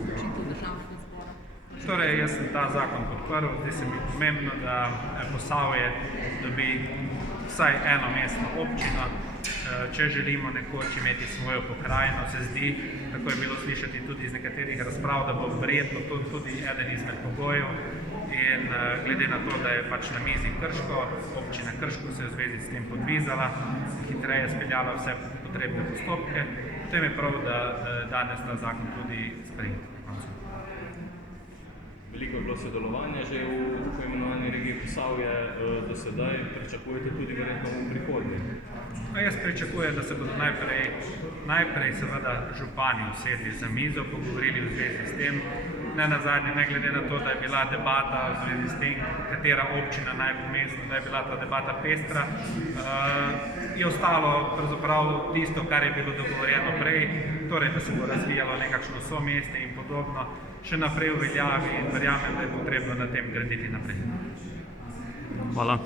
odločitev državnega zbora? Torej, jaz sem ta zakon podprl, zdi se mi pomembno, da Posavje dobi vsaj eno mestno občino. Če želimo nekoč imeti svojo pokrajino, se zdi, tako je bilo slišati tudi iz nekaterih razprav, da bo verjetno to tudi eden izmed pogojev. In glede na to, da je pač na mizi Krško, občina Krško se je v zvezi s tem podvizala, hitreje speljala vse potrebne postopke, potem je prav, da danes ta zakon tudi sprejet. Veliko je bilo sodelovanja že v tako imenovani regiji Posavje do sedaj, pričakujete tudi verjetno v prihodnje? Jaz pričakujem, da se bodo najprej seveda župani usedli za mizo, pogovorili v zvezi s tem. Ne nazadnje, ne glede na to, da je bila debata v zvezi s tem, katera občina naj bo mestna, da je bila ta debata pestra, je ostalo pravzaprav tisto, kar je bilo dogovorjeno prej, torej, da se bo razvijalo nekakšno somestje in podobno, še naprej v veljavi in verjamem, da je potrebno na tem graditi naprej. Hvala.